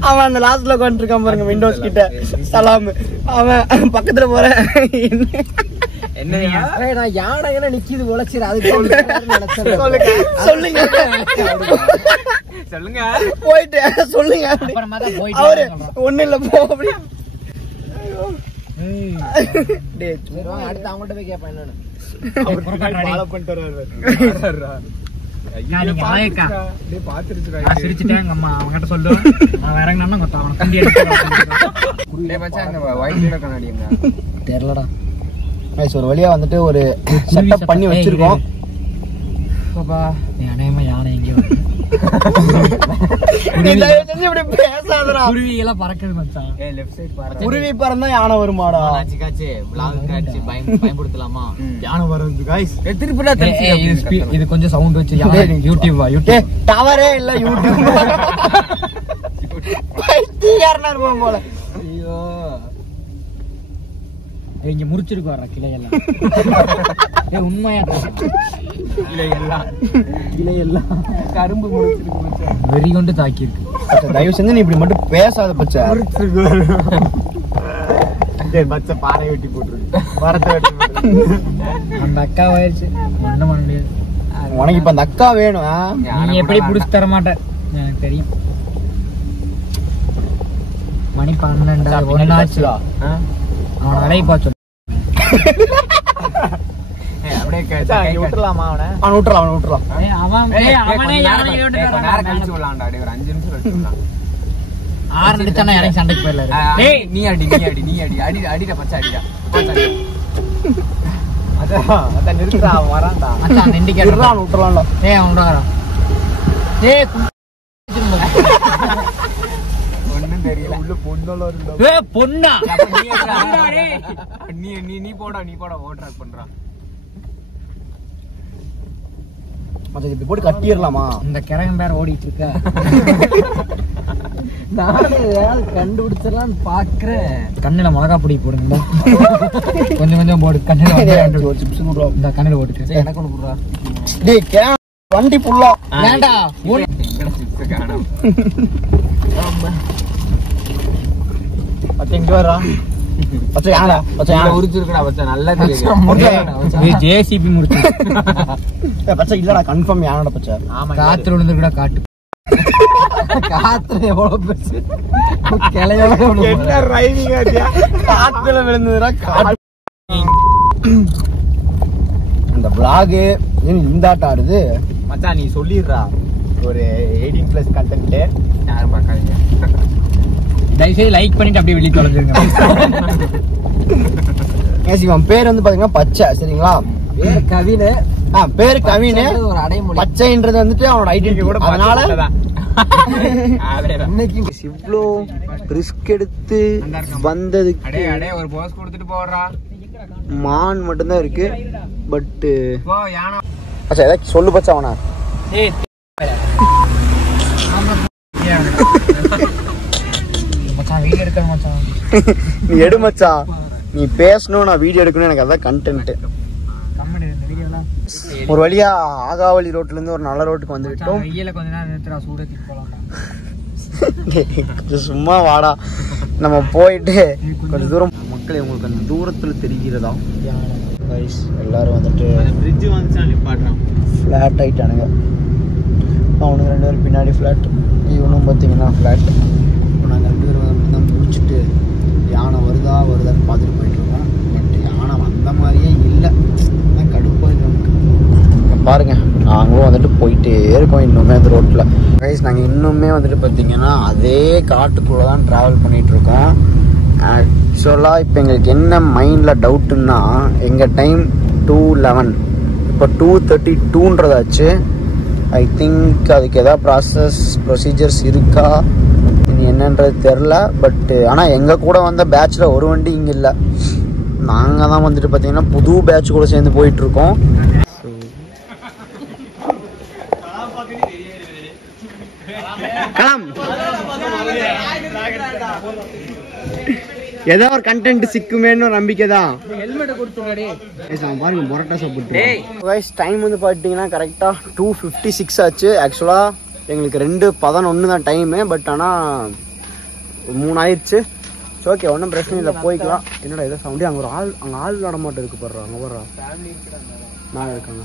அவன் அந்த லாஸ்ட்ல உட்காந்துருக்கான் பாருங்க விண்டோஸ் கிட்ட. சலாம் அவன் பக்கத்துல போற யானை என்ன நிக்கிது உழைச்சிரு. அது சொல்லுங்க சொல்லுங்க போயிட்டு சொல்லுங்க. அவரு ஒண்ணு இல்ல போ அப்படி. அடுத்து அவங்கள்ட்ட போய் கேட்பேன் என்னன்னு. நான் சிரிச்சுட்டேன் எங்க அம்மா அவங்ககிட்ட சொல்லு நான் இறங்கினா கொத்த அவனை குண்டி தெரியலடா. ஒரு வழியா வந்துட்டு ஒரு செட்டப் பண்ணி வச்சிருக்கோம். அநேகமா யானை எங்கேயோ குருவி எல்லாம் பறக்குது மச்சான். குருவி பறந்தா யானை வருமாடா? பயன்படுத்தலாமா யானை வருது गाइस. இது கொஞ்சம் சவுண்ட் வச்சு யூடியூப் டவரே இல்ல யூடியூப். பைத்தியக்காரனா இருப்பான் போல. ஐயோ இங்க முறிச்சிருக்கு வர்ற கிளையெல்லாம். உண்மையா கிளையெல்லாம் கரும்பு முறிச்சிருக்கு வெறி கொண்டு தாக்கி இருக்கு. தயவு செஞ்சு நீ இப்படி மட்டும் பேசாத பச்சை. பாறை வெட்டி போட்டுருக்கு. மரத்தை வெட்டி அந்த அக்கா ஆயிடுச்சு என்ன பண்ண முடியாது. உனக்கு இப்ப அந்த அக்கா வேணும். நீ எப்படி புடிச்சு தர மாட்டேன் எனக்கு தெரியும். மணி 12 ஒன்னாச்சு. அவன் அலைய பாச்சு விட்டுலாமா அவனை? அவன் விட்டுறலாம். அவனே யாரை 6 நிமிஷம் இறங்கி சண்டைக்கு போயிடல. நீ அடிடா பச்சை அடிடா. அதான் நிறுத்தா வரான்டா. மச்சான் இண்டிகேட்டர் விட்டுறலாம்ல. அவன் வரான். ஒண்ணும் தெரியல. உள்ள பொண்ணெல்லாம் இருந்தா பொண்ணா நீ போடா ஓவர் பண்றான். மச்சான் இப்படி போட்டு கட்டிடலாமா? இந்த கிரகம் பேர் ஓடிட்டு இருக்க. நானே கண்டுபிடிச்சிடலான்னு பாக்குறேன். கண்ணுல மிளகா பொடி போடுங்க. கொஞ்சம் போடு. கண்ணுல இந்த கண்ணுல போட்டு எனக்கு ஒண்ணு போடுறா. டேய் வண்டி புல்லா வேண்டா. இங்க வரா பச்சை யாரா? பச்சை யாரா உரிச்சிருக்கடா பச்சை. நல்லா ஜேசிபி முடிச்சு பச்சை இல்லடா. கன்ஃபார்ம் யானோட பச்சை. காத்துல விழுந்துருக்கடா. காட்டு காத்துல எவ்வளவு பெருசு கிளையோட என்ன ரைடிங் ஆச்சியா? காத்துல விழுந்ததுடா. அந்த vlog இந்த ஆட்டம் ஆடுது மச்சான். நீ சொல்லிடுறா ஒரு 18+ கண்டென்ட். யாரும் பார்க்காதீங்க. தயவுசெய்து லைக் பண்ணிட்டு அப்படியே வெளியே தொலைஞ்சிருங்க. இவன் பேர் வந்து பாத்தீங்கன்னா பச்சை. சரிங்களா? கவினு. பேரு கவினு. ஒரு அடைமொழி. பச்சைன்றது வந்துட்டு அவனோட ஐடென்டிட்டி கூட. அதனால இன்னைக்கு இவ்ளோ ரிஸ்க் எடுத்து வந்ததுக்கு ஒரு போஸ் கொடுத்துட்டு போடுறா. மான் மட்டும்தான் இருக்கு. பட் போ யானை. பச்சை ஏதாவது சொல்லு பச்சை அவனா. மச்சான் வீடியோ எடுக்க மச்சான். நீ எடு மச்சான். நீ பேசணும், நான் வீடியோ எடுக்கணும். எனக்கு அதான் கண்டென்ட். ஒரு வழியா ஆகாவளி ரோட்ல இருந்து ஒரு நல்ல ரோட்டுக்கு வந்து விட்டோம். வெயில கொஞ்ச நேரம் நிறுத்துறா. சூடத்துக்கு போலாம். கொஞ்சம் சும்மா வாடா. நம்ம போயிட்டு கொஞ்சம் தூரம். மக்களே உங்களுக்கு அந்த தூரத்துல தெரிகிறதா? எல்லாரும் வந்துட்டு பிரிட்ஜ் வந்துச்சான் நிப்பாட்றான். ஃபிளாட் ஆயிட்டானுங்க. அவனுக்கு 2 பேரும் பின்னாடி ஃபிளாட். இவனும் பார்த்தீங்கன்னா ஃபிளாட். இப்போ நாங்கள் 2 பேரும் தான் முடிச்சுட்டு யானை வருதான்னு பார்த்துட்டு போயிட்டுருக்கோம். பட் யானை வந்த மாதிரியே இல்லை. கடுப்பாக பாருங்க. நாங்களும் வந்துட்டு போயிட்டே இருக்கோம் இன்னுமே அந்த ரோட்டில். கைஸ் நாங்கள் இன்னுமே வந்துட்டு பார்த்தீங்கன்னா அதே காட்டுக்குள்ளே தான் ட்ராவல் பண்ணிகிட்ருக்கோம். ஆக்சுவலாக இப்போ எங்களுக்கு என்ன மைண்டில் டவுட்டுன்னா, எங்கள் டைம் 2:11, இப்போ 2:32ன்றதாச்சு. ஐ திங்க் அதுக்கு எதாவது ப்ரொசீஜர்ஸ் இருக்கா இது என்னன்றது தெரில. பட்டு ஆனால் எங்கள் கூட வந்த பேட்சில் ஒரு வண்டி இங்கே இல்லை. நாங்கள் தான் வந்துட்டு பார்த்தீங்கன்னா புது பேட்ச் கூட சேர்ந்து போயிட்டுருக்கோம். ஏதோ ஒரு கண்டென்ட் சிக்குமேன்னு ஒரு நம்பிக்கை தான். பாருங்க பொரோட்டா சாப்பிட்டு. டைம் வந்து பார்த்தீங்கன்னா கரெக்டாக 2:56 ஆச்சு. ஆக்சுவலாக எங்களுக்கு 2:11 தான் டைமு. பட் ஆனால் 3 ஆயிடுச்சு. ஓகே ஒன்றும் பிரச்சனை இல்லை, போய்க்கலாம். என்னடா ஏதோ சவுண்டு. அங்கே ஒரு ஆள் விளாட மாட்டேன் இருக்கு. போடுறா அங்கே போடுறா மேலே இருக்காங்க.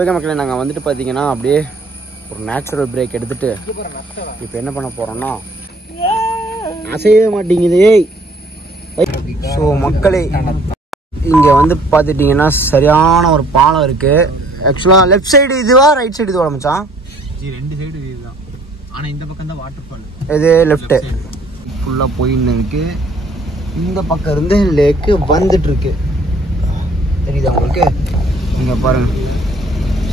ஓகே மக்களே, நாங்கள் வந்துட்டு பார்த்தீங்கன்னா அப்படியே ஒரு நேச்சுரல் பிரேக் எடுத்துட்டு இப்போ என்ன பண்ண போகிறோன்னா, அசையவே மாட்டேங்குது. ஸோ மக்களே, இங்கே வந்து பார்த்துட்டிங்கன்னா சரியான ஒரு பாலம் இருக்குது. ஆக்சுவலாக லெஃப்ட் சைடு இதுவா ரைட் சைடு இதுவா மச்சான்? ரெண்டு சைடு இதுதான். ஆனா இந்த பக்கம் தான் வாட்டர் ஃபால். இது லெஃப்ட் ஃபுல்லா போயின்னு இருக்கு. இந்த பக்கம் இருந்து லேக்கு வந்துட்டு இருக்கு. தெரியுதா உங்களுக்கு? நீங்க பாருங்க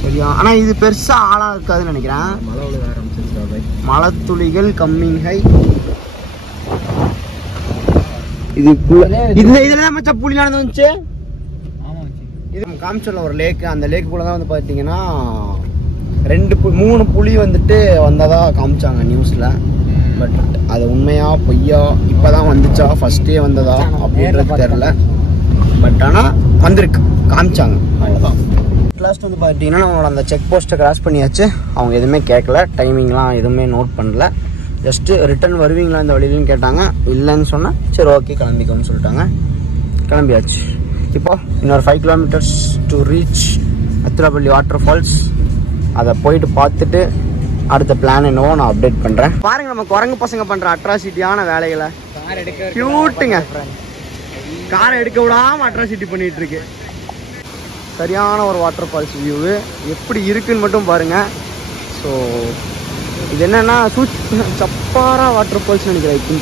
சரியா. ஆனா இது பெருசா ஆழா இருக்காதுன்னு நினைக்கிறேன். மழை விழுக ஆரம்பிச்சிருச்சு. மழை துளிகள் கம்மிங் ஹை. இது இதுல மச்சா புலியானது வந்துச்சு. இது காமிச்சல ஒரு லேக். அந்த லேக்குள்ள தான் வந்து பாத்தீங்கன்னா 3 புலி வந்துட்டு வந்ததா காமிச்சாங்க நியூஸ்ல. பட் அது உண்மையா பொய்யா இப்பதான் வந்துச்சா ஃபர்ஸ்டே வந்ததா அப்படின்றது தெரியல. பட் ஆனா வந்திருக்கு காமிச்சாங்க. அவ்வளோதான். லாஸ்ட் வந்து பார்த்தீங்கன்னா நம்மளோட அந்த செக் போஸ்ட்டை கிராஸ் பண்ணியாச்சு. அவங்க எதுவுமே கேட்கல, டைமிங்லாம் எதுவுமே நோட் பண்ணல. ஜஸ்ட்டு ரிட்டர்ன் வருவீங்களா இந்த வழியிலன்னு கேட்டாங்க. இல்லைன்னு சொன்னால் சரி ஓகே கிளம்பிக்கோன்னு சொல்லிட்டாங்க. கிளம்பியாச்சு. இப்போ இன்னொரு 5 kilometres to reach Athirappilly water falls. அதை போயிட்டு பார்த்துட்டு அடுத்த பிளான் என்னவோ நான் அப்டேட் பண்ணுறேன். பாருங்க நம்ம குரங்கு பசங்க பண்ணுற அட்ராசிட்டியான வேலைகளை. கியூட்டுங்க, காரை எடுக்க விடாம அட்ராசிட்டி பண்ணிட்டு இருக்கு. சரியான ஒரு வாட்டர் ஃபால்ஸ் வியூவு எப்படி இருக்குன்னு மட்டும் பாருங்க. ஸோ இது என்னன்னா சப்பாரா வாட்டர் ஃபால்ஸ் நினைக்கிறேன்.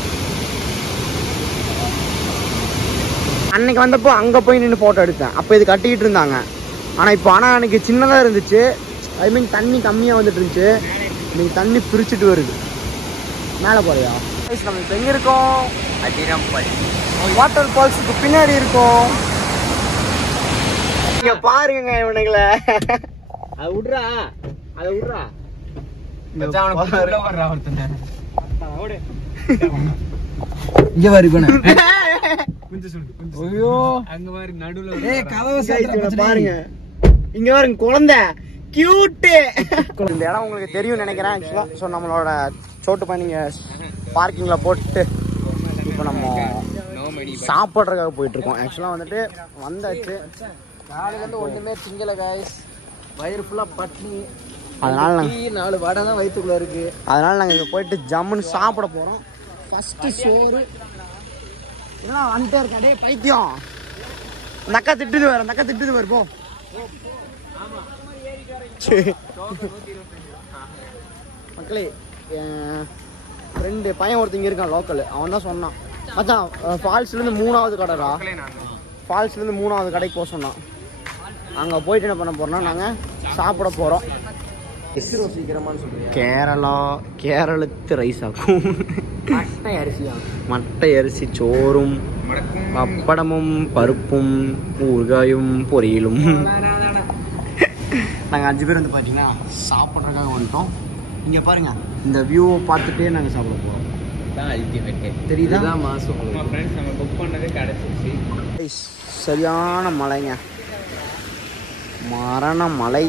அன்னைக்கு வந்தப்போ அங்கே போய் நின்று ஃபோட்டோ எடுத்தேன். அப்போ இது கட்டிக்கிட்டு இருந்தாங்க. ஆனால் இப்போ அன்னைக்கு சின்னதாக இருந்துச்சு. ஐ மீன் தண்ணி கம்மியாக வந்துட்டு இருந்துச்சு. இன்னைக்கு தண்ணி பிரிச்சுட்டு வருது. மேலே போறியா? நம்ம இப்போ எங்கே இருக்கோம்? வாட்டர் ஃபால்ஸுக்கு பின்னாடி இருக்கோம். இங்க பாருங்க இவனுங்களை. அதை விட்றா, அதை விட்றா. இங்க பாருங்க, இங்க பாருங்க குழந்தை கியூட்டு. இந்த இடம் உங்களுக்கு தெரியும் நினைக்கிறேன் ஆக்சுவலா. ஸோ நம்மளோட சோட்டு பையனிங்க பார்க்கிங்ல போட்டு இப்போ நம்ம சாப்பிட்றதுக்காக போயிட்டு இருக்கோம். ஆக்சுவலா வந்துட்டு வந்தாச்சு. காலையில இருந்து ஒண்ணுமே திங்கல காய்ஸ். வயிறு ஃபுல்லா பட்னி. அதனால 4 வடை தான் வயிற்றுக்குள்ள இருக்கு. அதனால நாங்கள் இங்கே போயிட்டு ஜம்முன்னு சாப்பிட போறோம். ஃபர்ஸ்ட் சோறு இதெல்லாம் வந்துட்டே இருக்கேன். டே பைத்தியம், அந்த அக்கா திட்டுது வேற, அந்த அக்கா திட்டுது வேறு. போ மக்களே, என் ஃப்ரெண்டு பையன் ஒருத்தங்க இருக்கான் லோக்கல். அவன் தான் சொன்னான், மச்சான் ஃபால்ஸ்லேருந்து 3வது கடைடா, ஃபால்ஸ்லேருந்து 3வது கடைக்கு போக சொன்னான். அங்கே போயிட்டு என்ன பண்ண போறோம்னா நாங்கள் சாப்பிட போகிறோம். கேரளத்து ரைஸ் ஆக்கும், மட்டை அரிசி சோறும் பப்படமும் பருப்பும் ஊறுகாயும் பொரியலும். நாங்கள் 5 பேர் வந்து பார்த்தீங்கன்னா சாப்பிட்றதுக்காக வந்துட்டோம். இங்கே பாருங்க, இந்த வியூவை பார்த்துட்டே நாங்கள் சாப்பிட போகிறோம். தெரியுதா? சரியான மலைங்க, மரண மலை.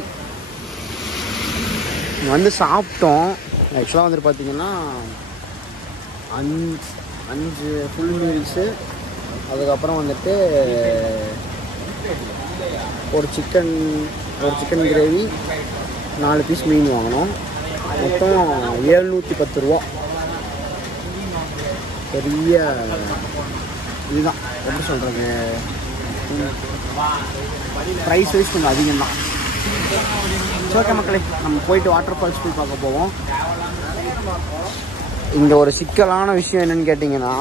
வந்து சாப்பிட்டோம். ஆக்சுவலாக வந்துட்டு பார்த்தீங்கன்னா 5 ஃபுல் மீல்ஸு, அதுக்கப்புறம் வந்துட்டு ஒரு சிக்கன் கிரேவி, 4 பீஸ் மீன் வாங்கினோம். மொத்தம் 710 ரூபா. பெரிய இதுதான், எப்படி சொல்கிறது, ப்ரைஸ் வைஸ் கொஞ்சம் அதிகம்தான். ஓகே மக்களே, நம்ம போயிட்டு வாட்டர் ஃபால்ஸ் போய் பார்க்க போவோம். இங்கே ஒரு சிக்கலான விஷயம் என்னன்னு கேட்டிங்கன்னா,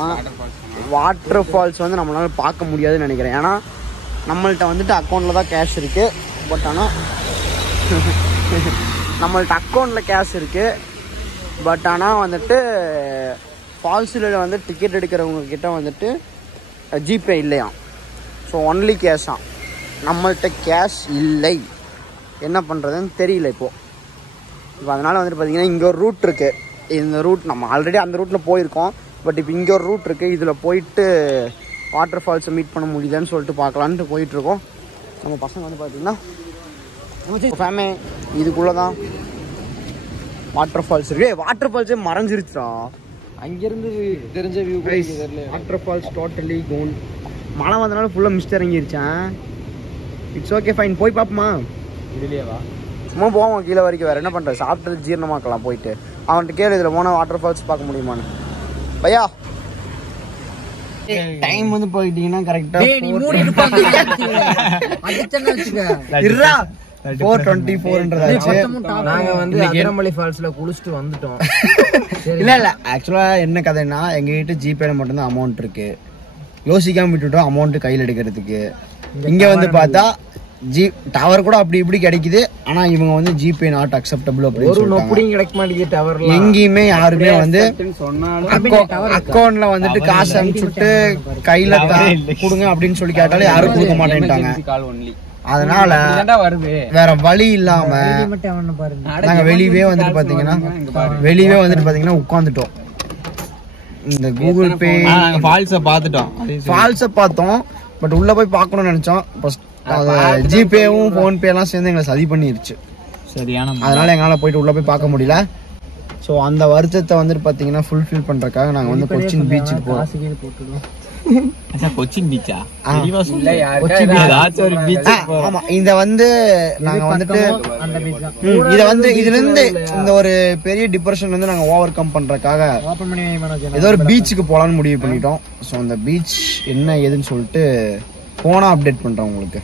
வாட்டர் ஃபால்ஸ் வந்து நம்மளால பார்க்க முடியாதுன்னு நினைக்கிறேன். ஏன்னா நம்மள்கிட்ட வந்துட்டு அக்கௌண்ட்டில் தான் கேஷ் இருக்குது. பட் ஆனால் நம்மள்கிட்ட அக்கௌண்ட்டில் கேஷ் இருக்குது. பட் ஆனால் வந்துட்டு ஃபால்ஸில் வந்து டிக்கெட் எடுக்கிறவங்க கிட்ட வந்துட்டு ஜிபே இல்லையாம். ஸோ ஒன்லி கேஷாம். நம்மள்கிட்ட கேஷ் இல்லை, என்ன பண்ணுறதுன்னு தெரியல இப்போது. இப்போ அதனால் வந்துட்டு பார்த்திங்கன்னா இங்கே ஒரு ரூட் இருக்குது. இந்த ரூட் நம்ம ஆல்ரெடி அந்த ரூட்டில் போயிருக்கோம். பட் இப்போ இங்கே ஒரு ரூட் இருக்குது. இதில் போயிட்டு வாட்டர் ஃபால்ஸை மீட் பண்ண முடியுதான்னு சொல்லிட்டு பார்க்கலான்ட்டு போயிட்டுருக்கோம். நம்ம பசங்க வந்து பார்த்திங்கன்னா ஃபேமே இதுக்குள்ளே தான் வாட்டர் ஃபால்ஸ் இருக்குது. வாட்டர் ஃபால்ஸே மறைஞ்சிருச்சா அங்கேருந்து தெரிஞ்ச view. Waterfalls totally gone. மழை வந்தனால ஃபுல்லாக மிஸ்ட் இறங்கிருச்சேன். இட்ஸ் ஓகே ஃபைன், போய் பார்ப்போமா? இதுலையேவா? சும்மா போவோம் கீழே வரைக்கும். வேறு என்ன பண்ணுறது, சாப்பிட்டது ஜீரணமாக்கலாம். போயிட்டு அவன்கிட்ட கேளு, இதில் போனால் வாட்டர் ஃபால்ஸ் பார்க்க முடியுமான்னு. பையா டைம் வந்து போயிட்டீங்கன்னா கரெக்டாக 424ன்றதாச்சு. நாங்க வந்து அதிரம்பள்ளி ஃபால்ஸ்ல குளிச்சுட்டு வந்துட்டோம். இல்ல ஆக்சுவலா என்ன கதைன்னா எங்க கிட்ட ஜிபேல மட்டும்தான் அமௌண்ட் இருக்கு. யோசிக்காம விட்டுட்டோம் அமௌண்ட் கையில் எடுக்கிறதுக்கு. இங்க வந்து பார்த்தா டவர் கூட அப்படி இப்படி கிடைக்குது. ஆனா இவங்க வந்து ஜிபே நாட் அக்செப்டபிள் அப்படின்னு சொல்றாங்க. கிடைக்க மாட்டேங்குது டவர்ல. எங்கேயுமே யாருமே வந்து அக்கௌண்ட்ல வந்துட்டு காசு அனுப்பிச்சுட்டு கையில கொடுங்க அப்படின்னு சொல்லி கேட்டாலே யாரும் கொடுக்க மாட்டேன்ட்டாங்க. அதனால வேற வழி இல்லாம நாங்க வெளியவே வந்துட்டு பாத்தீங்கன்னா உட்காந்துட்டோம். இந்த கூகுள் பே ஃபால்ஸ பார்த்தோம். பட் உள்ள போய் பார்க்கணும்னு நினைச்சோம். ஜிபேவும் போன்பே எல்லாம் சேர்ந்து எங்களை சதி பண்ணிருச்சு. சரியான. அதனால எங்களால போயிட்டு உள்ள போய் பார்க்க முடியல. ஸோ அந்த வருத்தத்தை வந்துட்டு பாத்தீங்கன்னா ஃபுல்ஃபில் பண்றதுக்காக நாங்க வந்து கொச்சின் பீச்சுக்கு போறோம். கொச்சின் பீச்சா? ஆமா, இத வந்து நாங்க வந்துட்டு இத வந்து இதுல இருந்து இந்த ஒரு பெரிய டிப்ரெஷன் வந்து நாங்க ஓவர் கம் பண்றதுக்காக ஏதோ ஒரு பீச்சுக்கு போலான்னு முடிவு பண்ணிட்டோம். ஸோ அந்த பீச் என்ன ஏதுன்னு சொல்லிட்டு போனா அப்டேட் பண்றோம் உங்களுக்கு.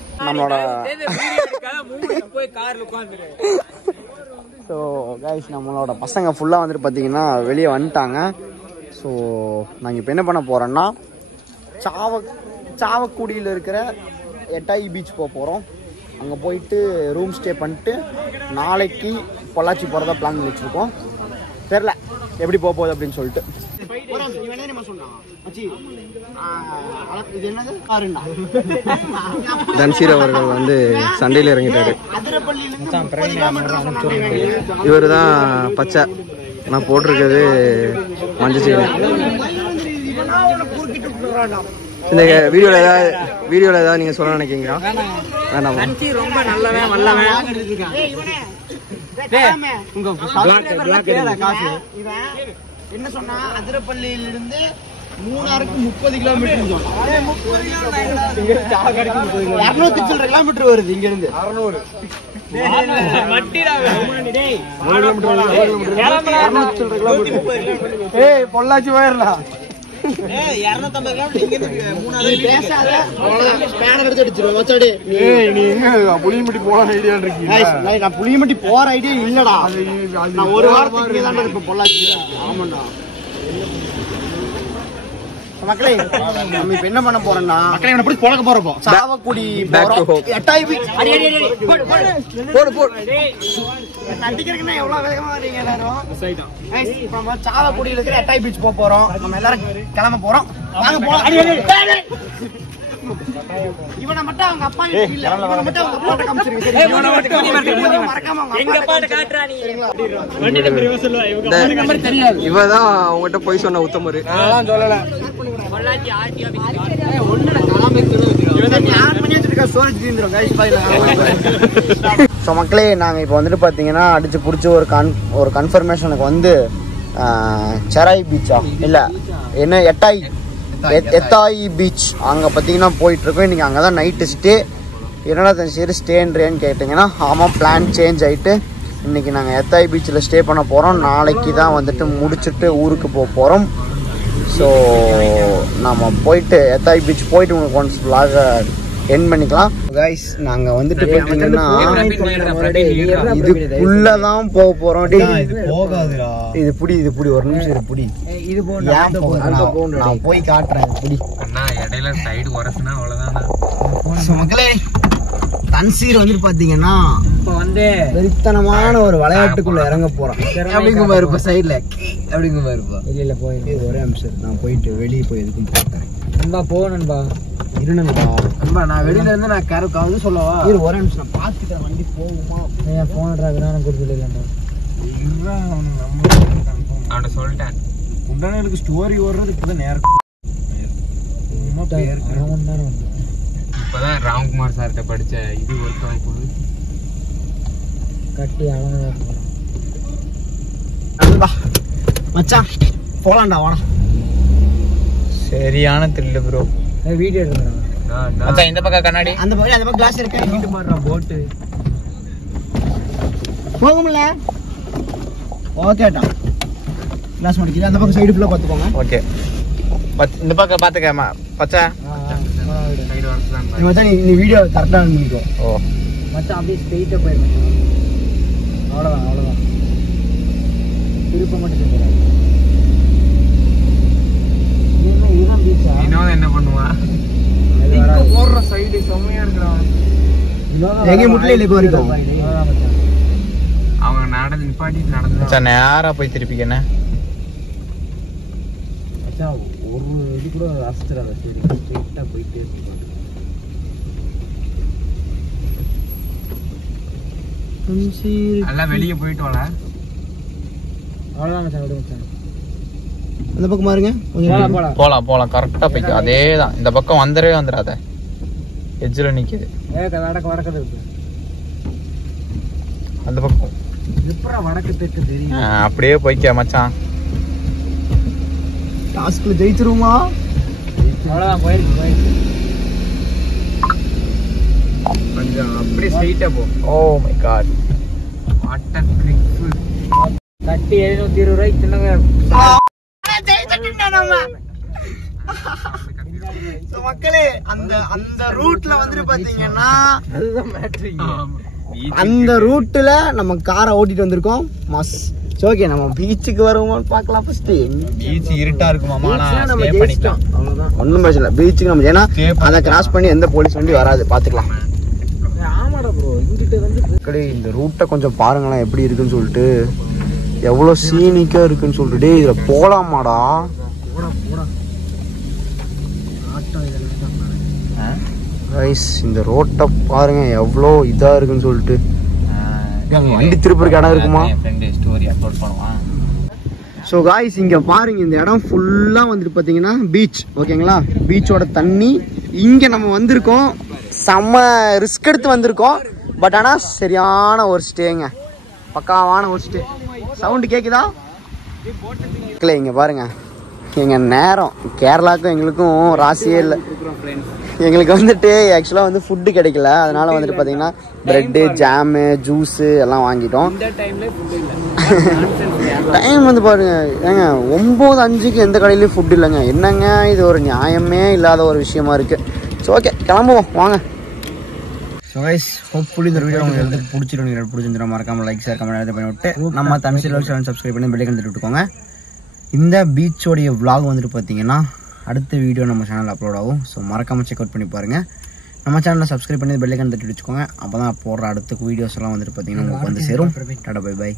ஸோ கைஸ், நம்மளோட பசங்க ஃபுல்லாக வந்துட்டு பார்த்தீங்கன்னா வெளியே வந்துட்டாங்க. ஸோ நாங்கள் இப்போ என்ன பண்ண போகிறோன்னா சாவக்குடியில் இருக்கிற எட்டாயி பீச் போக போகிறோம். அங்கே போயிட்டு ரூம் ஸ்டே பண்ணிட்டு நாளைக்கு பொள்ளாச்சி போகிறதா பிளான் பண்ணி வச்சுருக்கோம். தெரில எப்படி போக போகுது அப்படின்னு சொல்லிட்டு. தன்சீர் அவர்கள் வந்து சண்டையில் இறங்கிட்டாரு. இவர் தான் பச்சை, நான் போட்டிருக்கிறது மஞ்சள் சீனி. இந்த வீடியோல ஏதாவது நீங்க சொல்ல நினைக்கிறீங்களா? வேண்டாம். ரொம்ப நல்லவன் வல்லவன். என்ன சொன்னா அதிரப்பள்ளியிலிருந்து மூணாருக்கு 30 கிலோமீட்டர், 200 கிலோமீட்டர் வருது இங்க இருந்து. 600 பொள்ளாச்சி போயிடலாம். புளியம்பட்டி போற ஐடியா இருக்கு. நான் புளியம்பட்டி போற ஐடியா இல்லடா. நான் ஒரு வாரத்துக்கு தான் இருப்பேன் பொள்ளாச்சி. ஆமாண்டா மக்களே, நம்ம இப்ப என்ன பண்ண போறோம்னா பழக்க போறப்போ சாவக்குடி அடிக்கிறதுக்குன்னா எவ்வளவு வேகமா வரீங்க எல்லாரும். நம்ம சாவக்குடியில இருக்கிற எட்டாய் பீச் போக போறோம். நம்ம எல்லாரும் கிளம்ப போறோம். வாங்க போலாம். இவனை மட்டும் அவங்க அப்பா இல்ல, இவனை மட்டும் அவங்க அப்பா காமிச்சிருக்கீங்க. இவதான் அவங்ககிட்ட போய் சொன்ன உத்தமரு. சொல்லல மக்களே, நாங்க இப்ப வந்துட்டு பாத்தீங்கன்னா அடிச்சு புடிச்சு ஒரு கன்ஃபர்மேஷனுக்கு வந்து செராய் பீச்சா இல்ல என்ன எத்தாயி பீச் அங்க பாத்தீங்கன்னா போயிட்டு இருக்கோம். இன்னைக்கு அங்கதான் நைட்டு ஸ்டே. என்னடா சரி ஸ்டேன்றேன்னு கேட்டீங்கன்னா ஆமாம், பிளான் சேஞ்ச் ஆயிட்டு இன்னைக்கு நாங்க எத்தாயி பீச்சில் ஸ்டே பண்ண போறோம். நாளைக்கு தான் வந்துட்டு முடிச்சுட்டு ஊருக்கு போக போறோம். ஸோ நம்ம போயிட்டு எத்தாயி பீச் போயிட்டு உங்களுக்கு ஒன்ஸ் vlog எண்ட் பண்ணிக்கலாம். கைஸ், நாங்க வந்துட்டு பாத்தீங்கன்னா இதுக்குள்ளதான் போக போறோம். இது புடி ஒரு நிமிஷம், இது புடி. நான் போய் காட்டுறேன். புடி இடையில சைடு உரசுனா அவ்வளவுதான். மக்களே, தன்சீர் வந்து பாத்தீங்கன்னா இப்ப வந்து வெறித்தனமான ஒரு விளையாட்டுக்குள்ள இறங்க போறோம். அப்படிங்க பாருப்பா சைட்ல, அப்படிங்க பாருப்பா. இல்ல போய் ஒரே நிமிஷம், நான் போயிட்டு வெளியே போய் எதுக்கும் போறேன். நண்பா போகணும்பா, இருணும்பா. நண்பா நான் வெளியில இருந்து நான் கருக்காவது சொல்லவா? இரு ஒரே நிமிஷம், நான் பாத்துக்கிறேன் வண்டி போகுமா. ஏன் போன் டிராவல் நான் கொடுத்துடலடா. அவன சொல்லிட்டேன். உடனே எனக்கு ஸ்டோரி ஓடுறது இப்பதான் நேரம். இப்பதான் ராம்குமார் சார்கிட்ட படிச்ச இது ஒர்க் ஆகி போகுது. கட்டி அவங்க மச்சான் போலாம்டா, வாடா. சரியான த்ரில் ப்ரோ. வீடியோ எடுக்கணும் மச்சான். இந்த பக்கம் கண்ணாடி, அந்த பக்கம் கிளாஸ் இருக்கு. வீட்டு பாடுறா போட்டு போகும்ல. ஓகேடா, கிளாஸ் முடிக்கிறேன். அந்த பக்கம் சைடு ஃபுல்லா பாத்துக்கோங்க. ஓகே, இந்த பக்கம் பாத்துக்கமா பச்சா. சைடு வரதான் நீ வீடியோ கரெக்டா பண்ணிக்கோ. ஓ மச்சான் அப்படியே ஸ்ட்ரெயிட்டாக போயிருந்தேன். அவ்வளோதான் திருப்ப மட்டும் செஞ்சுறாங்க. இதுதான் பீச்சா? என்ன பண்ணுவா போடுற சைடு செம்மையா இருக்கிறான். எங்கே முட்டில இல்லை இப்போ வரைக்கும் அவங்க நடந்து நிப்பாட்டி நடந்து நேரா போய் திருப்பிக்கண்ணே. மச்சான் ஒரு இது கூட அசத்துறாத, சரி ஸ்ட்ரெயிட்டாக போயிட்டே இருப்பாங்க. எல்லாம் வெளியே போயிட்டு வாழ. அவ்வளோதான் மச்சான், விடு மச்சான். அந்த பக்கம் பாருங்க போலாம் போலாம் கரெக்டா போய்க்கு. அதேதான் இந்த பக்கம் வந்துடாத, எட்ஜ்ல நிக்குது வடக்கு இருக்கு அந்த பக்கம். எப்படா வடக்கு தெற்கு தெரியும்? அப்படியே போய்க்க மச்சான். டாஸ்க்ல ஜெயிச்சிருமா? அவ்வளோதான், போயிருக்கு. கொஞ்சம் அப்படியே ஸ்ட்ரைட்டா போ. Oh my God, water cliff. கட்டி 720 ரூபாய்க்கு சின்னங்க. மக்களே அந்த ரூட்ல வந்துட்டு பாத்தீங்கன்னா அதுதான் மேட்ரு. அந்த ரூட்ல நம்ம காரை ஓட்டிட்டு வந்திருக்கோம். மஸ் ஓகே, நம்ம பீச்சுக்கு வருவோம்னு பார்க்கலாம். ஃபர்ஸ்ட் பீச் இருட்டா இருக்குமாமா, நம்ம ஜெயிச்சிட்டோம். ஒன்றும் பிரச்சனை இல்லை, பீச்சுக்கு நம்ம ஏன்னா அதை கிராஸ் பண்ணி எந்த போலீஸ் வண்டி வராது, பார்த்துக்கலாம். ஆமாடா ப்ரோ, இங்கிட்ட வந்து இந்த ரூட்டை கொஞ்சம் பாருங்களேன் எப்படி இருக்குன்னு சொல்லிட்டு, எவ்வளோ சீனிக்கா இருக்குன்னு சொல்லிட்டு. டேய் இதுல போலாமாடா? கைஸ் இந்த ரோட்டை பாருங்க எவ்வளோ இதா இருக்குன்னு சொல்லிட்டு. வண்டி திருப்பூருக்கு இடம் இருக்குமா? ஸ்டோரி அப்லோட் பண்ணுவான். ஸோ காய்ஸ் இங்கே பாருங்க, இந்த இடம் ஃபுல்லாக வந்துட்டு பார்த்தீங்கன்னா பீச். ஓகேங்களா, பீச்சோட தண்ணி. இங்கே நம்ம வந்திருக்கோம், செம்ம ரிஸ்க் எடுத்து வந்திருக்கோம். பட் ஆனால் சரியான ஒரு ஸ்டேங்க, பக்காவான ஒரு ஸ்டே. சவுண்டு கேட்குதா? இல்லை இங்கே பாருங்க, எங்கள் நேரம் கேரளாவுக்கும் எங்களுக்கும் ராசியே இல்லை. எங்களுக்கு வந்துட்டு ஆக்சுவலாக வந்து ஃபுட்டு கிடைக்கல, அதனால வந்துட்டு பார்த்தீங்கன்னா ப்ரெட்டு, ஜாமு, ஜூஸு எல்லாம் வாங்கிட்டோம். டைம் வந்து பாருங்க, ஏங்க 9:05க்கு எந்த கடையிலையும் ஃபுட் இல்லைங்க. என்னங்க இது, ஒரு நியாயமே இல்லாத ஒரு விஷயமா இருக்கு. ஸோ ஓகே, கிளம்புவோம் வாங்க. ஸோ கைஸ், ஹோப்ஃபுல்லி இந்த வீடியோ உங்களுக்கு பிடிச்சிருந்தா மறக்காம லைக், ஷேர், கமெண்ட் பண்ணி விட்டு நம்ம தமிழ் சேனல் சப்ஸ்கிரைப் பண்ணி பெல் ஐக்கன் விட்டுக்கோங்க. இந்த பீச்சோடைய விளாக் வந்துட்டு பார்த்தீங்கன்னா அடுத்த வீடியோ நம்ம சேனலில் அப்லோட் ஆகும். ஸோ மறக்காமல் செக் அவுட் பண்ணி பாருங்கள். நம்ம சேனலை சப்ஸ்கிரைப் பண்ணி பெல் ஐக்கன் தட்டி வச்சுக்கோங்க. அப்போ தான் போடுற அடுத்த வீடியோஸ் எல்லாம் வந்துட்டு பார்த்தீங்கன்னா உங்களுக்கு வந்து சேரும். Tata bye by.